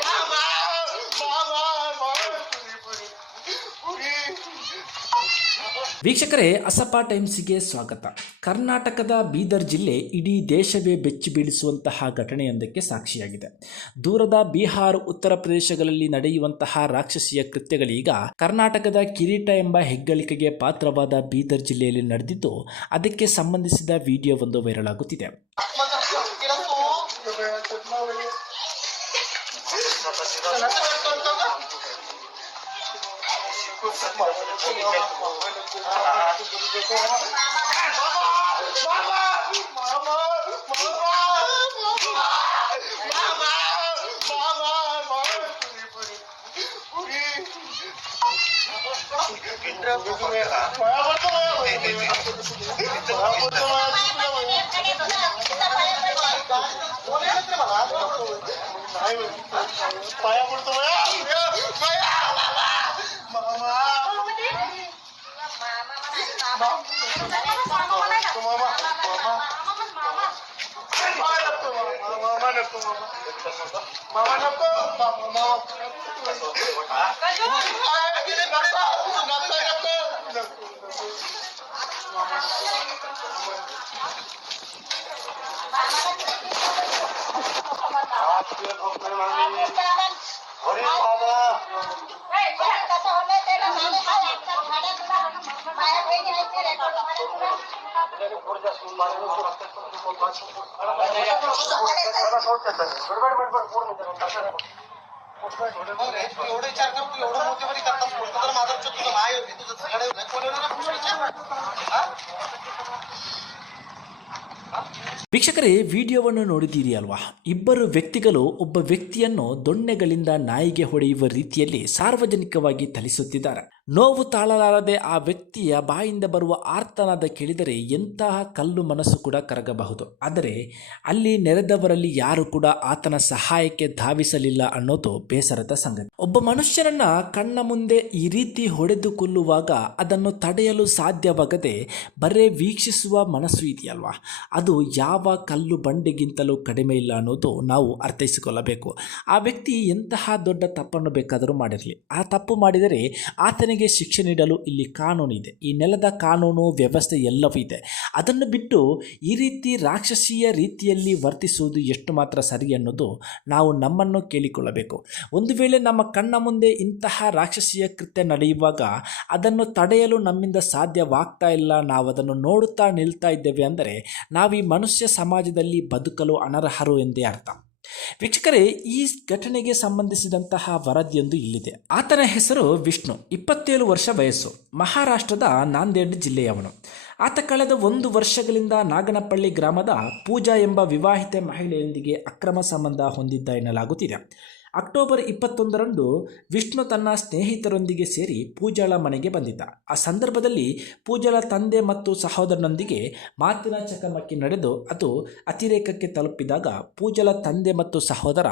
มา ವೀಕ್ಷಕರೇ, ಅಸಪ ಟೈಮ್ಸ್ಗೆ ಸ್ವಾಗತ. ಕರ್ನಾಟಕದ ಬೀದರ್ ಜಿಲ್ಲೆ ಇಡೀ ದೇಶವೇ ಬೆಚ್ಚಿ ಬೀಳಿಸುವಂತಹ ಘಟನೆಯೊಂದಕ್ಕೆ ಸಾಕ್ಷಿಯಾಗಿದೆ. ದೂರದ ಬಿಹಾರ್ ಉತ್ತರ ಪ್ರದೇಶಗಳಲ್ಲಿ ನಡೆಯುವಂತಹ ರಾಕ್ಷಸಿಯ ಕೃತ್ಯಗಳೀಗ ಕರ್ನಾಟಕದ ಕಿರೀಟ ಎಂಬ ಹೆಗ್ಗಳಿಕೆಗೆ ಪಾತ್ರವಾದ ಬೀದರ್ ಜಿಲ್ಲೆಯಲ್ಲಿ ನಡೆದಿದ್ದು, ಅದಕ್ಕೆ ಸಂಬಂಧಿಸಿದ ವಿಡಿಯೋವೊಂದು ವೈರಲ್ ಆಗುತ್ತಿದೆ. पाया पडतो mama. Tu mama. Mama. Mama na po. Mama na po. Mama na po. Mama na po. Hori mama. Hei, kata hore tera mama kaya. एवढे विचार कर एवढं मोठेपणी करतास पुढचं तर माझं तुझं नाही होती तुझं सगळं कोण ವೀಕ್ಷಕರೇ, ವಿಡಿಯೋವನ್ನು ನೋಡಿದ್ದೀರಿ ಅಲ್ವಾ ಇಬ್ಬರು ವ್ಯಕ್ತಿಗಳು ಒಬ್ಬ ವ್ಯಕ್ತಿಯನ್ನು ದೊಣ್ಣೆಗಳಿಂದ ನಾಯಿಗೆ ಹೊಡೆಯುವ ರೀತಿಯಲ್ಲಿ ಸಾರ್ವಜನಿಕವಾಗಿ ಥಲಿಸುತ್ತಿದ್ದಾರೆ ನೋವು ತಾಳಲಾರದೆ ಆ ವ್ಯಕ್ತಿಯ ಬಾಯಿಂದ ಬರುವ ಆರ್ತನಾದ ಕೇಳಿದರೆ ಎಂತಹ ಕಲ್ಲು ಮನಸ್ಸು ಕೂಡ ಕರಗಬಹುದು. ಆದರೆ ಅಲ್ಲಿ ನೆರೆದವರಲ್ಲಿ ಯಾರು ಕೂಡ ಆತನ ಸಹಾಯಕ್ಕೆ ಧಾವಿಸಲಿಲ್ಲ ಅನ್ನೋದು ಬೇಸರದ ಸಂಗತಿ. ಒಬ್ಬ ಮನುಷ್ಯನನ್ನ ಕಣ್ಣ ಮುಂದೆ ಈ ರೀತಿ ಹೊಡೆದು ಕೊಲ್ಲುವಾಗ ಅದನ್ನು ತಡೆಯಲು ಸಾಧ್ಯವಾಗದೆ ಬರೇ ವೀಕ್ಷಿಸುವ ಮನಸ್ಸು ಇದೆಯಲ್ವಾ? ಅದು ಯಾವ ಕಲ್ಲು ಬಂಡೆಗಿಂತಲೂ ಕಡಿಮೆ ಇಲ್ಲ ಅನ್ನೋದು ನಾವು ಅರ್ಥೈಸಿಕೊಳ್ಳಬೇಕು. ಆ ವ್ಯಕ್ತಿ ಎಂತಹ ದೊಡ್ಡ ತಪ್ಪನ್ನು ಬೇಕಾದರೂ ಮಾಡಿರಲಿ. ಆ ತಪ್ಪು ಮಾಡಿದರೆ ಆತನಿಗೆ ಶಿಕ್ಷೆ ನೀಡಲು ಇಲ್ಲಿ ಕಾನೂನು ಇದೆ. ಈ ನೆಲದ ಕಾನೂನು ವ್ಯವಸ್ಥೆ ಎಲ್ಲವೂ ಇದೆ. ಅದನ್ನು ಬಿಟ್ಟು ಈ ರೀತಿ ರಾಕ್ಷಸೀಯ ರೀತಿಯಲ್ಲಿ ವರ್ತಿಸುವುದು ಎಷ್ಟು ಮಾತ್ರ ಸರಿ ಅನ್ನೋದು ನಾವು ನಮ್ಮನ್ನು ಕೇಳಿಕೊಳ್ಳಬೇಕು. ಒಂದು ವೇಳೆ ನಮ್ಮ ಕಣ್ಣ ಮುಂದೆ ಇಂತಹ ರಾಕ್ಷಸೀಯ ಕೃತ್ಯ ನಡೆಯುವಾಗ ಅದನ್ನು ತಡೆಯಲು ನಮ್ಮಿಂದ ಸಾಧ್ಯವಾಗ್ತಾ ಇಲ್ಲ. ನಾವು ಅದನ್ನು ನೋಡುತ್ತಾ ನಿಲ್ತಾ ಇದ್ದೇವೆ ಅಂದರೆ ನಾವು ಈ ಮನುಷ್ಯ ಸಮಾಜದಲ್ಲಿ ಬದುಕಲು ಅನರ್ಹರು ಎಂದೇ ಅರ್ಥ. ವೀಕ್ಷಕರೇ, ಈ ಘಟನೆಗೆ ಸಂಬಂಧಿಸಿದಂತಹ ವರದಿಯೊಂದು ಇಲ್ಲಿದೆ. ಆತನ ಹೆಸರು ವಿಷ್ಣು, ಇಪ್ಪತ್ತೇಳು ವರ್ಷ ವಯಸ್ಸು. ಮಹಾರಾಷ್ಟ್ರದ ನಾಂದೇಡ್ ಜಿಲ್ಲೆಯವನು. ಆತ ಕಳೆದ ಒಂದು ವರ್ಷಗಳಿಂದ ನಾಗನಪಳ್ಳಿ ಗ್ರಾಮದ ಪೂಜಾ ಎಂಬ ವಿವಾಹಿತ ಮಹಿಳೆಯೊಂದಿಗೆ ಅಕ್ರಮ ಸಂಬಂಧ ಹೊಂದಿದ್ದ ಎನ್ನಲಾಗುತ್ತಿದೆ. ಅಕ್ಟೋಬರ್ ಇಪ್ಪತ್ತೊಂದರಂದು ವಿಷ್ಣು ತನ್ನ ಸ್ನೇಹಿತರೊಂದಿಗೆ ಸೇರಿ ಪೂಜಾಳ ಮನೆಗೆ ಬಂದಿದ್ದ. ಆ ಸಂದರ್ಭದಲ್ಲಿ ಪೂಜಾಳ ತಂದೆ ಮತ್ತು ಸಹೋದರನೊಂದಿಗೆ ಮಾತಿನ ಚಕಮಕಿ ನಡೆದು ಅದು ಅತಿರೇಕಕ್ಕೆ ತಲುಪಿದಾಗ ಪೂಜಾಳ ತಂದೆ ಮತ್ತು ಸಹೋದರ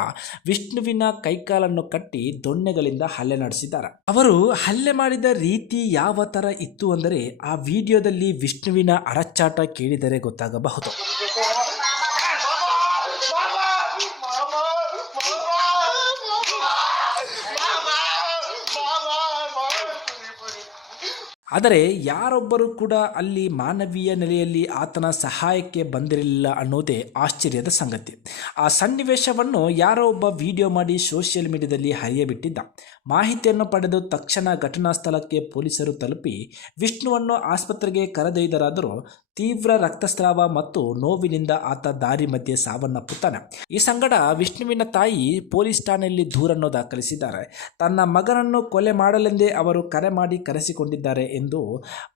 ವಿಷ್ಣುವಿನ ಕೈಕಾಲನ್ನು ಕಟ್ಟಿ ದೊಣ್ಣೆಗಳಿಂದ ಹಲ್ಲೆ ನಡೆಸಿದ್ದಾರೆ. ಅವರು ಹಲ್ಲೆ ಮಾಡಿದ ರೀತಿ ಯಾವ ಥರ ಇತ್ತು ಅಂದರೆ ಆ ವಿಡಿಯೋದಲ್ಲಿ ವಿಷ್ಣುವಿನ ಅರಚಾಟ ಕೇಳಿದರೆ ಗೊತ್ತಾಗಬಹುದು. ಆದರೆ ಯಾರೊಬ್ಬರು ಕೂಡ ಅಲ್ಲಿ ಮಾನವೀಯ ನೆಲೆಯಲ್ಲಿ ಆತನ ಸಹಾಯಕ್ಕೆ ಬಂದಿರಲಿಲ್ಲ ಅನ್ನೋದೇ ಆಶ್ಚರ್ಯದ ಸಂಗತಿ. ಆ ಸನ್ನಿವೇಶವನ್ನು ಯಾರೋ ಒಬ್ಬ ವಿಡಿಯೋ ಮಾಡಿ ಸೋಷಿಯಲ್ ಮೀಡಿಯಾದಲ್ಲಿ ಹರಿಯಬಿಟ್ಟಿದ್ದ. ಮಾಹಿತಿಯನ್ನು ಪಡೆದು ತಕ್ಷಣ ಘಟನಾ ಸ್ಥಳಕ್ಕೆ ಪೊಲೀಸರು ತಲುಪಿ ವಿಷ್ಣುವನ್ನು ಆಸ್ಪತ್ರೆಗೆ ಕರೆದೊಯ್ದರಾದರೂ ತೀವ್ರ ರಕ್ತಸ್ರಾವ ಮತ್ತು ನೋವಿನಿಂದ ಆತ ದಾರಿ ಮಧ್ಯೆ ಸಾವನ್ನಪ್ಪುತ್ತಾನೆ. ಈ ಸಂಗಡ ವಿಷ್ಣುವಿನ ತಾಯಿ ಪೊಲೀಸ್ ಠಾಣೆಯಲ್ಲಿ ದೂರನ್ನು ದಾಖಲಿಸಿದ್ದಾರೆ. ತನ್ನ ಮಗನನ್ನು ಕೊಲೆ ಮಾಡಲೆಂದೇ ಅವರು ಕರೆ ಮಾಡಿ ಕರೆಸಿಕೊಂಡಿದ್ದಾರೆ ಎಂದು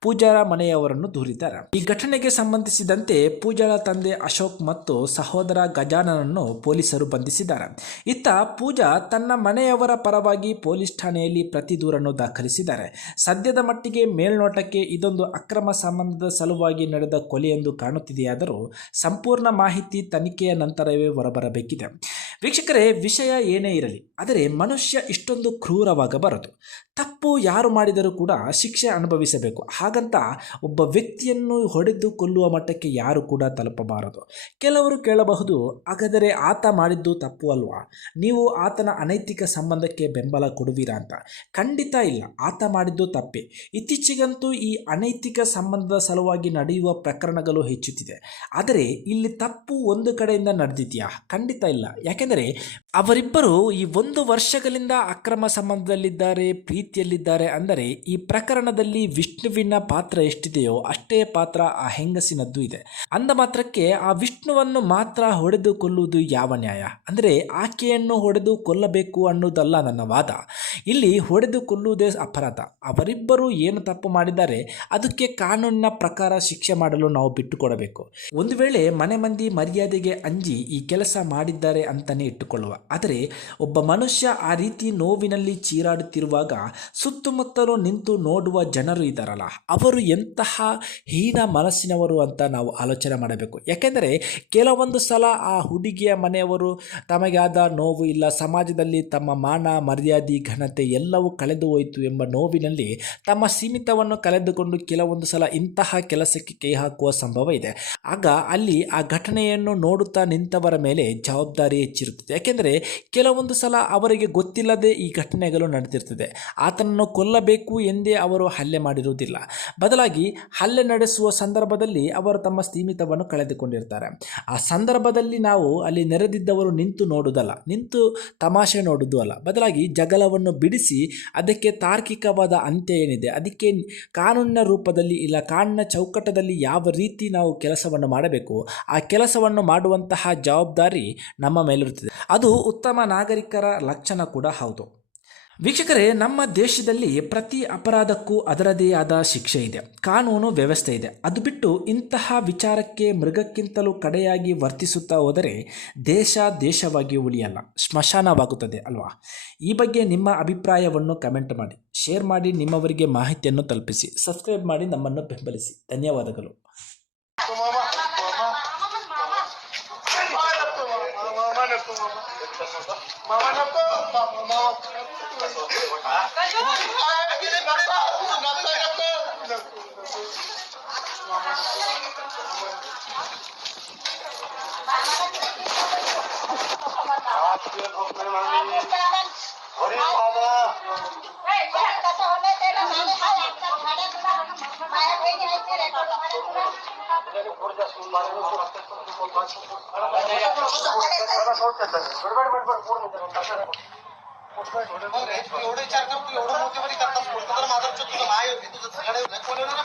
ಪೂಜಾರ ಮನೆಯವರನ್ನು ದೂರಿದ್ದಾರೆ. ಈ ಘಟನೆಗೆ ಸಂಬಂಧಿಸಿದಂತೆ ಪೂಜಾರ ತಂದೆ ಅಶೋಕ್ ಮತ್ತು ಸಹೋದರ ಗಜಾನನನ್ನು ಪೊಲೀಸರು ಬಂಧಿಸಿದ್ದಾರೆ. ಇತ್ತ ಪೂಜಾ ತನ್ನ ಮನೆಯವರ ಪರವಾಗಿ ಪೊಲೀಸ್ ಠಾಣೆಯಲ್ಲಿ ಪ್ರತಿ ದೂರನ್ನು ದಾಖಲಿಸಿದ್ದಾರೆ. ಸದ್ಯದ ಮಟ್ಟಿಗೆ ಮೇಲ್ನೋಟಕ್ಕೆ ಇದೊಂದು ಅಕ್ರಮ ಸಂಬಂಧದ ಸಲುವಾಗಿ ನಡೆದ ಕೊಲೆ ಎಂದು ಕಾಣುತ್ತಿದೆಯಾದರೂ ಸಂಪೂರ್ಣ ಮಾಹಿತಿ ತನಿಖೆಯ ನಂತರವೇ ಹೊರಬರಬೇಕಿದೆ. ವೀಕ್ಷಕರೇ, ವಿಷಯ ಏನೇ ಇರಲಿ, ಆದರೆ ಮನುಷ್ಯ ಇಷ್ಟೊಂದು ಕ್ರೂರವಾಗಬಾರದು ತಪ್ಪು ಯಾರು ಮಾಡಿದರೂ ಕೂಡ ಶಿಕ್ಷೆ ಅನುಭವಿಸಬೇಕು. ಹಾಗಂತ ಒಬ್ಬ ವ್ಯಕ್ತಿಯನ್ನು ಹೊಡೆದು ಕೊಲ್ಲುವ ಮಟ್ಟಕ್ಕೆ ಯಾರು ಕೂಡ ತಲುಪಬಾರದು. ಕೆಲವರು ಕೇಳಬಹುದು, ಹಾಗಾದರೆ ಆತ ಮಾಡಿದ್ದು ತಪ್ಪು ಅಲ್ವಾ? ನೀವು ಆತನ ಅನೈತಿಕ ಸಂಬಂಧಕ್ಕೆ ಬೆಂಬಲ ಕೊಡುವಿರಾ ಅಂತ. ಖಂಡಿತ ಇಲ್ಲ, ಆತ ಮಾಡಿದ್ದು ತಪ್ಪೆ. ಇತ್ತೀಚೆಗಂತೂ ಈ ಅನೈತಿಕ ಸಂಬಂಧದ ಸಲುವಾಗಿ ನಡೆಯುವ ಪ್ರಕರಣಗಳು ಹೆಚ್ಚುತ್ತಿದೆ. ಆದರೆ ಇಲ್ಲಿ ತಪ್ಪು ಒಂದು ಕಡೆಯಿಂದ ನಡೆದಿದೆಯಾ? ಖಂಡಿತ ಇಲ್ಲ. ಯಾಕೆಂದರೆ ಅವರಿಬ್ಬರು ಈ ಒಂದು ವರ್ಷಗಳಿಂದ ಅಕ್ರಮ ಸಂಬಂಧದಲ್ಲಿದ್ದಾರೆ, ಪ್ರೀತಿಯಲ್ಲಿದ್ದಾರೆ ಅಂದರೆ ಈ ಪ್ರಕರಣದಲ್ಲಿ ವಿಷ್ಣುವಿನ ಪಾತ್ರ ಎಷ್ಟಿದೆಯೋ ಅಷ್ಟೇ ಪಾತ್ರ ಆ ಹೆಂಗಸಿನದ್ದು ಇದೆ. ಅಂದ ಮಾತ್ರಕ್ಕೆ ಆ ವಿಷ್ಣುವನ್ನು ಮಾತ್ರ ಹೊಡೆದು ಕೊಲ್ಲುವುದು ಯಾವ ನ್ಯಾಯ? ಅಂದರೆ ಆಕೆಯನ್ನು ಹೊಡೆದು ಕೊಲ್ಲಬೇಕು ಅನ್ನೋದಲ್ಲ ನನ್ನ ವಾದ. ಇಲ್ಲಿ ಹೊಡೆದು ಕೊಲ್ಲುವುದೇ ಅಪರಾಧ. ಅವರಿಬ್ಬರು ಏನು ತಪ್ಪು ಮಾಡಿದ್ದಾರೆ ಅದಕ್ಕೆ ಕಾನೂನಿನ ಪ್ರಕಾರ ಶಿಕ್ಷೆ ಮಾಡಲು ನಾವು ಬಿಟ್ಟುಕೊಡಬೇಕು. ಒಂದು ವೇಳೆ ಮನೆ ಮಂದಿ ಮರ್ಯಾದೆಗೆ ಅಂಜಿ ಈ ಕೆಲಸ ಮಾಡಿದ್ದಾರೆ ಅಂತಲೇ ಇಟ್ಟುಕೊಳ್ಳುವ. ಆದರೆ ಒಬ್ಬ ಮನುಷ್ಯ ಆ ರೀತಿ ನೋವಿನಲ್ಲಿ ಚೀರಾಡುತ್ತಿರುವಾಗ ಸುತ್ತಮುತ್ತಲು ನಿಂತು ನೋಡುವ ಜನರು ಇದ್ದಾರಲ್ಲ, ಅವರು ಎಂತಹ ಹೀನ ಮನಸ್ಸಿನವರು ಅಂತ ನಾವು ಆಲೋಚನೆ ಮಾಡಬೇಕು. ಯಾಕೆಂದರೆ ಕೆಲವೊಂದು ಸಲ ಆ ಹುಡುಗಿಯ ಮನೆಯವರು ತಮಗಾದ ನೋವು ಇಲ್ಲ, ಸಮಾಜದಲ್ಲಿ ತಮ್ಮ ಮಾನ, ಮರ್ಯಾದೆ, ಘನತೆ ಎಲ್ಲವೂ ಕಳೆದು ಹೋಯಿತು ಎಂಬ ನೋವಿನಲ್ಲಿ ತಮ್ಮ ಸೀಮಿತವನ್ನು ಕಳೆದುಕೊಂಡು ಕೆಲವೊಂದು ಸಲ ಇಂತಹ ಕೆಲಸಕ್ಕೆ ಕೈ ಹಾಕುವ ಸಂಭವ ಇದೆ. ಆಗ ಅಲ್ಲಿ ಆ ಘಟನೆಯನ್ನು ನೋಡುತ್ತಾ ನಿಂತವರ ಮೇಲೆ ಜವಾಬ್ದಾರಿ ಯಾಕೆಂದರೆ ಕೆಲವೊಂದು ಸಲ ಅವರಿಗೆ ಗೊತ್ತಿಲ್ಲದೆ ಈ ಘಟನೆಗಳು ನಡೆದಿರ್ತದೆ. ಆತನನ್ನು ಕೊಲ್ಲಬೇಕು ಎಂದೇ ಅವರು ಹಲ್ಲೆ ಮಾಡಿರುವುದಿಲ್ಲ. ಬದಲಾಗಿ ಹಲ್ಲೆ ನಡೆಸುವ ಸಂದರ್ಭದಲ್ಲಿ ಅವರು ತಮ್ಮ ಸೀಮಿತವನ್ನು ಕಳೆದುಕೊಂಡಿರ್ತಾರೆ. ಆ ಸಂದರ್ಭದಲ್ಲಿ ನಾವು ಅಲ್ಲಿ ನೆರೆದಿದ್ದವರು ನಿಂತು ನೋಡುವುದಲ್ಲ, ನಿಂತು ತಮಾಷೆ ನೋಡುವುದು ಅಲ್ಲ. ಬದಲಾಗಿ ಜಗಳವನ್ನು ಬಿಡಿಸಿ ಅದಕ್ಕೆ ತಾರ್ಕಿಕವಾದ ಅಂತ್ಯ ಏನಿದೆ? ಅದಕ್ಕೆ ಕಾನೂನಿನ ರೂಪದಲ್ಲಿ ಇಲ್ಲ, ಕಾನೂನಿನ ಚೌಕಟ್ಟದಲ್ಲಿ ಯಾವ ರೀತಿ ನಾವು ಕೆಲಸವನ್ನು ಮಾಡಬೇಕು? ಆ ಕೆಲಸವನ್ನು ಮಾಡುವಂತಹ ಜವಾಬ್ದಾರಿ ನಮ್ಮ ಅದು ಉತ್ತಮ ನಾಗರಿಕರ ಲಕ್ಷಣ ಕೂಡ ಹೌದು. ವೀಕ್ಷಕರೇ, ನಮ್ಮ ದೇಶದಲ್ಲಿ ಪ್ರತಿ ಅಪರಾಧಕ್ಕೂ ಅದರದೇ ಆದ ಶಿಕ್ಷೆ ಇದೆ. ಕಾನೂನು ವ್ಯವಸ್ಥೆ ಇದೆ. ಅದು ಬಿಟ್ಟು ಇಂತಹ ವಿಚಾರಕ್ಕೆ ಮೃಗಕ್ಕಿಂತಲೂ ಕಡೆಯಾಗಿ ವರ್ತಿಸುತ್ತಾ ಹೋದರೆ ದೇಶ ದೇಶವಾಗಿ ಉಳಿಯಲ್ಲ. ಸ್ಮಶಾನವಾಗುತ್ತದೆ, ಅಲ್ವಾ? ಈ ಬಗ್ಗೆ ನಿಮ್ಮ ಅಭಿಪ್ರಾಯವನ್ನು ಕಮೆಂಟ್ ಮಾಡಿ. ಶೇರ್ ಮಾಡಿ, ನಿಮ್ಮವರಿಗೆ ಮಾಹಿತಿಯನ್ನು ತಲುಪಿಸಿ. ಸಬ್ಸ್ಕ್ರೈಬ್ ಮಾಡಿ ನಮ್ಮನ್ನು ಬೆಂಬಲಿಸಿ. ಧನ್ಯವಾದಗಳು. Mama na po! Mama, एवढे विचार कर एवढं मोठे करतात करतास पुढचं तर माझं तुझं माय होते तुझं सगळं कोण येणार